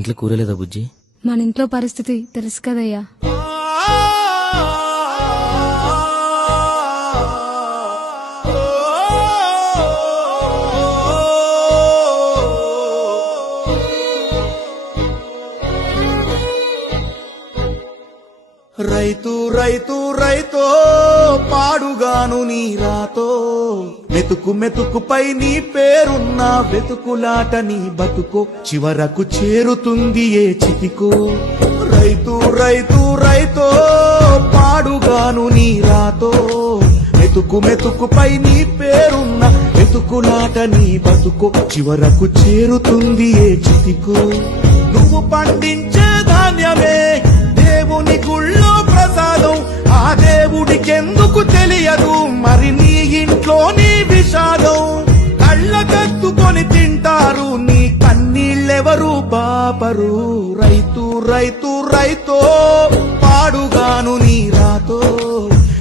ఇంట్లో కూరలేదా బుజ్జి? మన ఇంట్లో పరిస్థితి తెలుసు కదయ్యా. రైతు రైతు రైతో పాడుగాను నీ రాతో, మెతుకు మెతుకుపై నీ పేరున్న వెతుకులాట నీ బతుకో, చివరకు చేరుతుంది ఏ చితికో. రైతు రైతు రైతో పాడుగాను నీ రాతో, మెతుకు మెతుకుపై నీ పేరున్న వెతుకులాట నీ బతుకో, చివరకు చేరుతుంది ఏ చితికో. నువ్వు పండించే ధాన్యమే దేవుని గుళ్ళో ప్రసాదం, ఆ దేవుడికెందుకు తెలియదు మరి నీ ఇంట్లో నీ విషాదం. కళ్ళకత్తుకొని తింటారు నీ కన్నీళ్ళెవరు పాపరు. రైతు రైతు రైతో పాడుగాను నీ రాతో,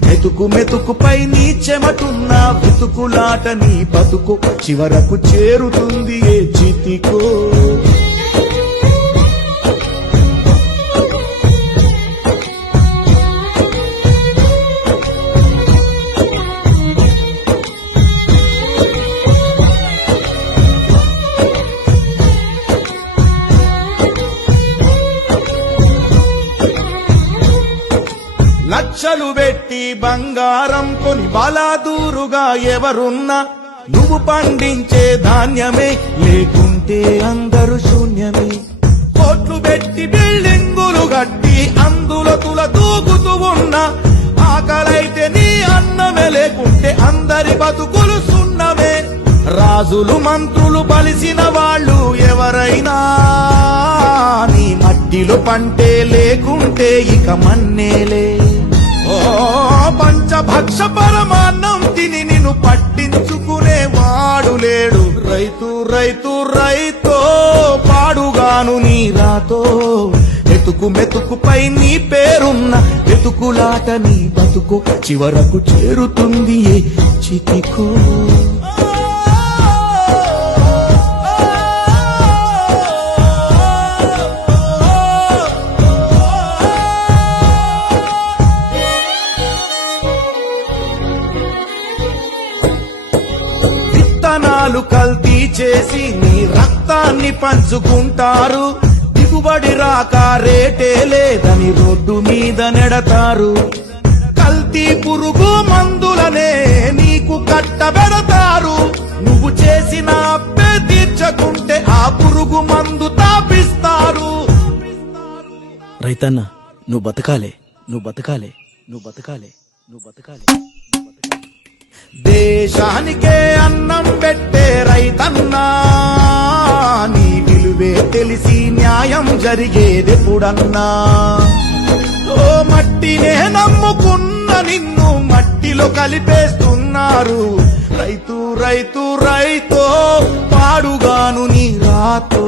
మెతుకు మెతుకుపై నీ చెమటున్న వెతుకులాట నీ బతుకు, చివరకు చేరుతుంది ఏ చితికో. లక్షలు పెట్టి బంగారం కొని బలాదూరుగా ఎవరున్నా, నువ్వు పండించే ధాన్యమే లేకుంటే అందరూ శూన్యమే. కోట్లు పెట్టి బిల్డింగులు కట్టి అందులో తుల దూకుతూ ఉన్నా, ఆకలైతే నీ అన్నమే లేకుంటే అందరి బతుకులు సున్నమే. రాజులు మంత్రులు బలిసిన వాళ్ళు ఎవరైనా, నీ మట్టిలో పంటే లేకుంటే ఇక మన్నేలే. ఓ పంచభక్ష పరమాన్నం తిని నిన్ను పట్టించుకునే వాడు లేడు. రైతు రైతు రైతో పాడుగాను నీ రాతో, మెతుకు మెతుకుపై నీ పేరున్న వెతుకులాట నీ బతుకు, చివరకు చేరుతుంది ఏ చితికో. విత్తనాలు కల్తీ చేసి నీ రక్తాన్ని పంచుకుంటారు, దిగుబడి రాక రేటే లేదని రోడ్డు మీద నెడతారు. కల్తీ పురుగు మందులనే నీకు కట్టబెడతారు, నువ్వు చేసిన అప్పే తీర్చకుంటే ఆ పురుగు మందు తాపిస్తారు. రైతన్న నువ్వు బతకాలే, నువ్వు బతకాలే, నువ్వు బతకాలే, నువ్వు బతకాలే. దేశానికే అన్నం పెట్టే రైతన్నా, నీ విలువే తెలిసి న్యాయం జరిగేదెప్పుడన్నా. ఓ మట్టినే నమ్ముకున్న నిన్ను మట్టిలో కలిపేస్తున్నారు. రైతు రైతు రైతో పాడుగాను నీ రాతో,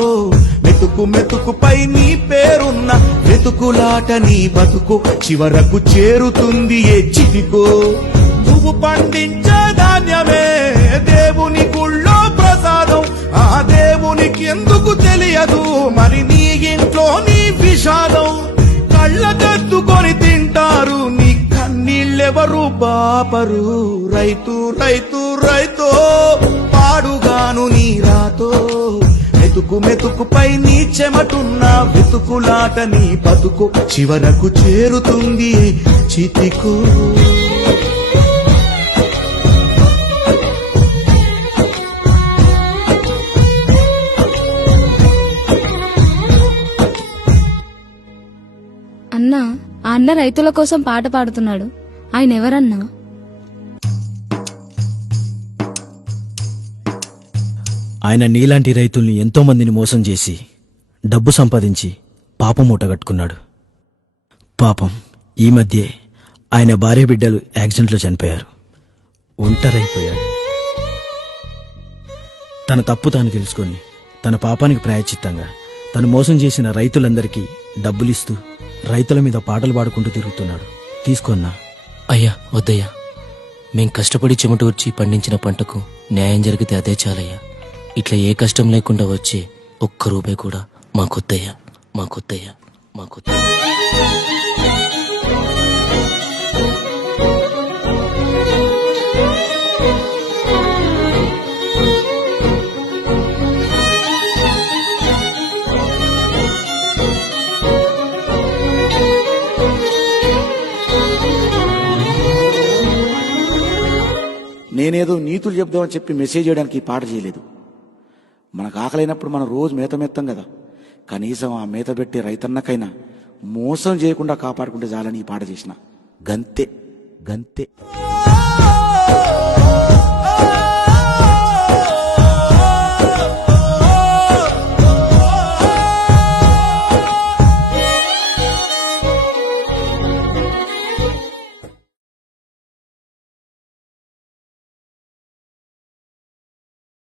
మెతుకు మెతుకుపై నీ పేరున్న వెతుకులాట నీ బతుకు, చివరకు చేరుతుంది ఏ చితికో. నువ్వు పండించే ధాన్యమే దేవుని గుళ్ళో ప్రసాదం, ఆ దేవునికి ఎందుకు తెలియదు మరి నీ ఇంట్లో నీ విషాదం. కళ్ళకద్దుకొని తింటారు నీ కన్నీళ్ళెవరు పాపరు. రైతు రైతు రైతో పాడుగాను నీ రాతో, మెతుకు మెతుకుపై నీ చెమటున్న వెతుకులాట నీ బతుకు, చివరకు చేరుతుంది చితికో. అన్నా, ఆ అన్న రైతుల కోసం పాట పాడుతున్నాడు. ఆయన ఎవరన్నా? ఆయన నీలాంటి రైతుల్ని ఎంతో మందిని మోసం చేసి డబ్బు సంపాదించి పాపం మూటగట్టుకున్నాడు. పాపం ఈ మధ్యే ఆయన భార్య బిడ్డలు యాక్సిడెంట్లో చనిపోయారు. ఒంటరైపోయాడు. తన తప్పు తాను తెలుసుకొని తన పాపానికి ప్రాయశ్చిత్తంగా తను మోసం చేసిన రైతులందరికీ డబ్బులిస్తూ రైతుల మీద పాటలు పాడుకుంటూ తిరుగుతున్నాడు. తీసుకున్నా. అయ్యా వద్దయ్యా, మేం కష్టపడి చెమటూర్చి పండించిన పంటకు న్యాయం జరిగితే అదే చాలయ్యా. ఇట్లా ఏ కష్టం లేకుండా వచ్చే ఒక్క రూపాయి కూడా మాకొద్దయ్యా. మాకొద్దయ్యా, మాకొద్దు. నేనేదో నీతులు చెప్దామని చెప్పి మెసేజ్ చేయడానికి ఈ పాట చేయలేదు. మనకు ఆకలైనప్పుడు మనం రోజు మేత మెత్తాం కదా, కనీసం ఆ మేత పెట్టి రైతన్నకైనా మోసం చేయకుండా కాపాడుకుంటే చాలని ఈ పాట చేసిన. గంతే గంతే.